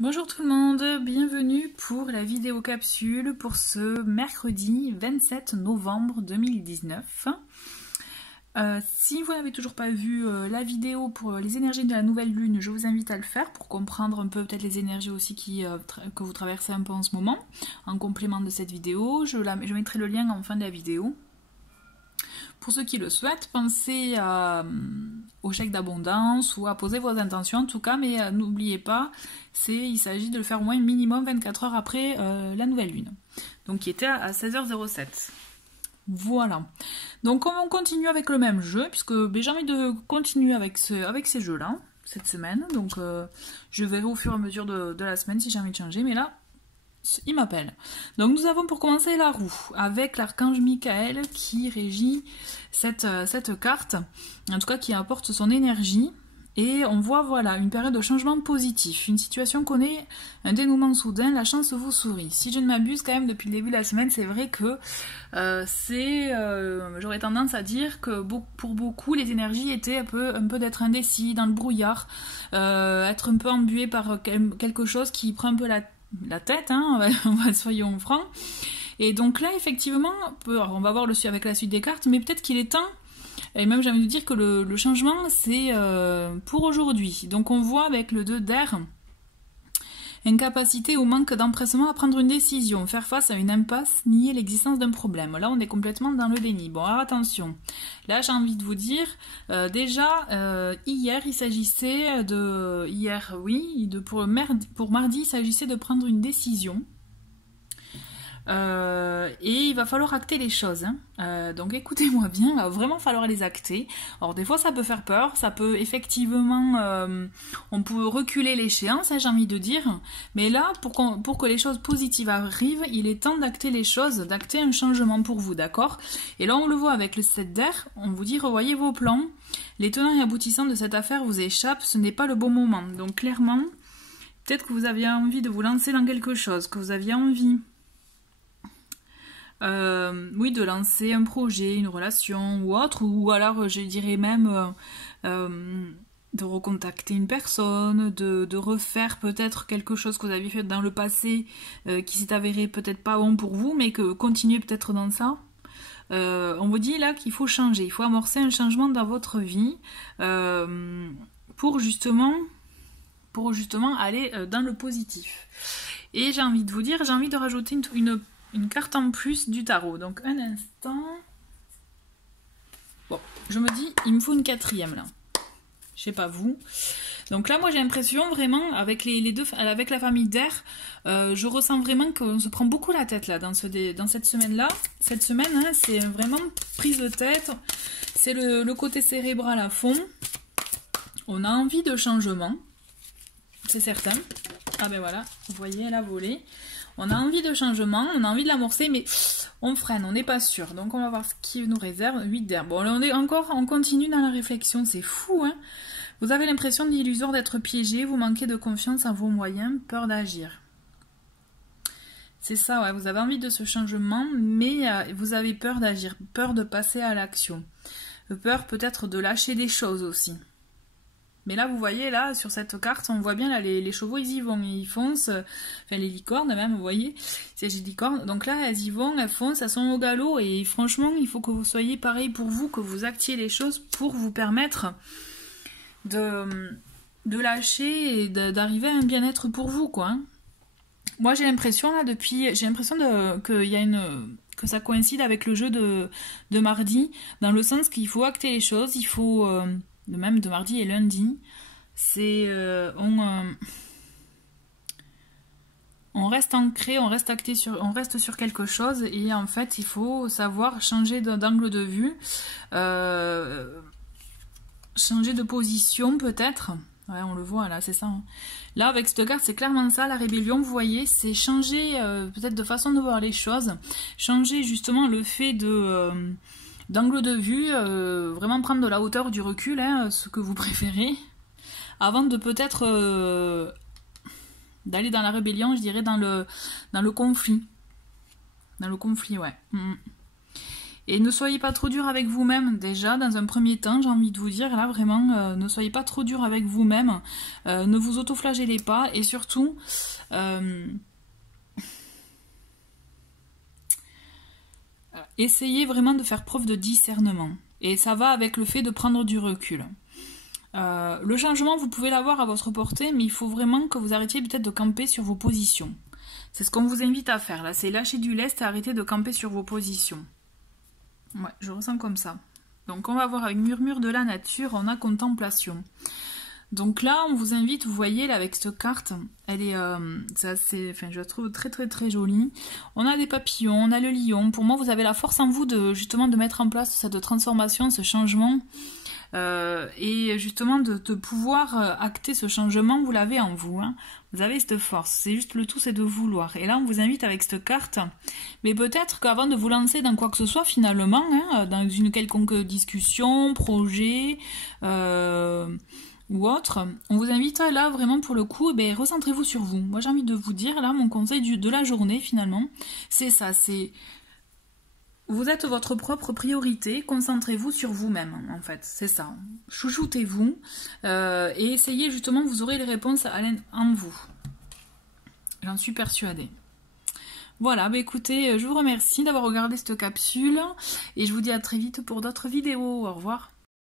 Bonjour tout le monde, bienvenue pour la vidéo capsule pour ce mercredi 27 novembre 2019. Si vous n'avez toujours pas vu la vidéo pour les énergies de la nouvelle lune, je vous invite à le faire pour comprendre un peu peut-être les énergies aussi que vous traversez un peu en ce moment. En complément de cette vidéo, je mettrai le lien en fin de la vidéo. Pour ceux qui le souhaitent, pensez au chèque d'abondance ou à poser vos intentions en tout cas, mais n'oubliez pas, il s'agit de le faire au moins minimum 24 heures après la nouvelle lune, donc qui était à 16h07. Voilà, donc on continue avec le même jeu, puisque j'ai envie de continuer avec ces jeux-là, cette semaine, donc je verrai au fur et à mesure de la semaine si j'ai envie de changer, mais là, il m'appelle. Donc nous avons pour commencer la roue, avec l'archange Michael qui régit cette carte, en tout cas qui apporte son énergie, et on voit voilà une période de changement positif, une situation connaît un dénouement soudain, la chance vous sourit. Si je ne m'abuse quand même depuis le début de la semaine, c'est vrai que j'aurais tendance à dire que pour beaucoup les énergies étaient un peu d'être indécis, dans le brouillard, être un peu embué par quelque chose qui prend un peu la tête, hein, soyons francs. Et donc là, effectivement, on va voir avec la suite des cartes, mais peut-être qu'il est temps, et même j'ai envie de dire que le changement, c'est pour aujourd'hui. Donc on voit avec le 2 d'air, incapacité ou manque d'empressement à prendre une décision, faire face à une impasse, nier l'existence d'un problème. Là, on est complètement dans le déni. Bon, alors attention. Là, j'ai envie de vous dire, hier, il s'agissait pour mardi, il s'agissait de prendre une décision. Et il va falloir acter les choses, hein. Donc écoutez-moi bien, il va vraiment falloir les acter. Alors des fois ça peut faire peur, ça peut effectivement, on peut reculer l'échéance, hein, j'ai envie de dire, mais là pour que les choses positives arrivent, il est temps d'acter les choses, d'acter un changement pour vous, d'accord? Et là on le voit avec le 7 d'air, on vous dit revoyez vos plans, les tenants et aboutissants de cette affaire vous échappent, ce n'est pas le bon moment. Donc clairement, peut-être que vous aviez envie de vous lancer dans quelque chose, que vous aviez envie de lancer un projet, une relation ou autre, ou alors je dirais même de recontacter une personne, de refaire peut-être quelque chose que vous avez fait dans le passé qui s'est avéré peut-être pas bon pour vous, mais que continuez peut-être dans ça. On vous dit là qu'il faut changer, il faut amorcer un changement dans votre vie pour justement aller dans le positif. Et j'ai envie de vous dire, j'ai envie de rajouter une carte en plus du tarot. Donc un instant. Bon, je me dis, il me faut une quatrième là. Je sais pas vous. Donc là, moi j'ai l'impression vraiment, avec les deux, avec la famille d'air, je ressens vraiment qu'on se prend beaucoup la tête là dans cette semaine-là. Cette semaine, hein, c'est vraiment prise de tête. C'est le côté cérébral à fond. On a envie de changement. C'est certain. Ah ben voilà, vous voyez, elle a volé. On a envie de changement, on a envie de l'amorcer, mais on freine, on n'est pas sûr. Donc on va voir ce qui nous réserve. 8 d'air. Bon, là on continue dans la réflexion, c'est fou, hein. Vous avez l'impression d'illusoire d'être piégé, vous manquez de confiance en vos moyens, peur d'agir. C'est ça, ouais, vous avez envie de ce changement, mais vous avez peur d'agir, peur de passer à l'action. Peur peut-être de lâcher des choses aussi. Mais là, vous voyez, là, sur cette carte, on voit bien, là, les chevaux, ils y vont, ils foncent, enfin, les licornes, même, vous voyez, c'est des licornes, donc là, elles y vont, elles foncent, elles sont au galop, et franchement, il faut que vous soyez pareil pour vous, que vous actiez les choses pour vous permettre de lâcher et d'arriver à un bien-être pour vous, quoi. Hein. Moi, j'ai l'impression, là, que ça coïncide avec le jeu de mardi, dans le sens qu'il faut acter les choses, il faut... même de mardi et lundi, c'est on reste ancré, on reste sur quelque chose, et en fait il faut savoir changer d'angle de vue, changer de position peut-être. Ouais, on le voit là, c'est ça. Hein. Là, avec cette carte, c'est clairement ça, la rébellion, vous voyez, c'est changer peut-être de façon de voir les choses, changer justement le fait d'angle de vue, vraiment prendre de la hauteur, du recul, hein, ce que vous préférez, avant de peut-être d'aller dans la rébellion, je dirais dans le conflit. Dans le conflit, ouais. Et ne soyez pas trop dur avec vous-même. Déjà, dans un premier temps, j'ai envie de vous dire, là, vraiment, ne soyez pas trop dur avec vous-même. Ne vous autoflagellez pas. Et surtout, essayez vraiment de faire preuve de discernement. Et ça va avec le fait de prendre du recul. Le changement, vous pouvez l'avoir à votre portée, mais il faut vraiment que vous arrêtiez peut-être de camper sur vos positions. C'est ce qu'on vous invite à faire, là. C'est lâcher du lest et arrêter de camper sur vos positions. Ouais, je ressens comme ça. Donc on va voir avec murmure de la nature, on a contemplation. Donc là, on vous invite, vous voyez, là, avec cette carte, elle est, je la trouve très très très jolie. On a des papillons, on a le lion. Pour moi, vous avez la force en vous de justement de mettre en place cette transformation, ce changement. Et justement de pouvoir acter ce changement, vous l'avez en vous, hein. Vous avez cette force, c'est juste le tout, c'est de vouloir. Et là on vous invite avec cette carte, mais peut-être qu'avant de vous lancer dans quoi que ce soit finalement, hein, dans une quelconque discussion, projet ou autre, on vous invite là vraiment pour le coup, recentrez-vous sur vous. Moi j'ai envie de vous dire là, mon conseil de la journée finalement, c'est ça, c'est vous êtes votre propre priorité, concentrez-vous sur vous-même, en fait, c'est ça. Chouchoutez-vous et essayez justement, vous aurez les réponses en vous. J'en suis persuadée. Voilà, écoutez, je vous remercie d'avoir regardé cette capsule et je vous dis à très vite pour d'autres vidéos. Au revoir.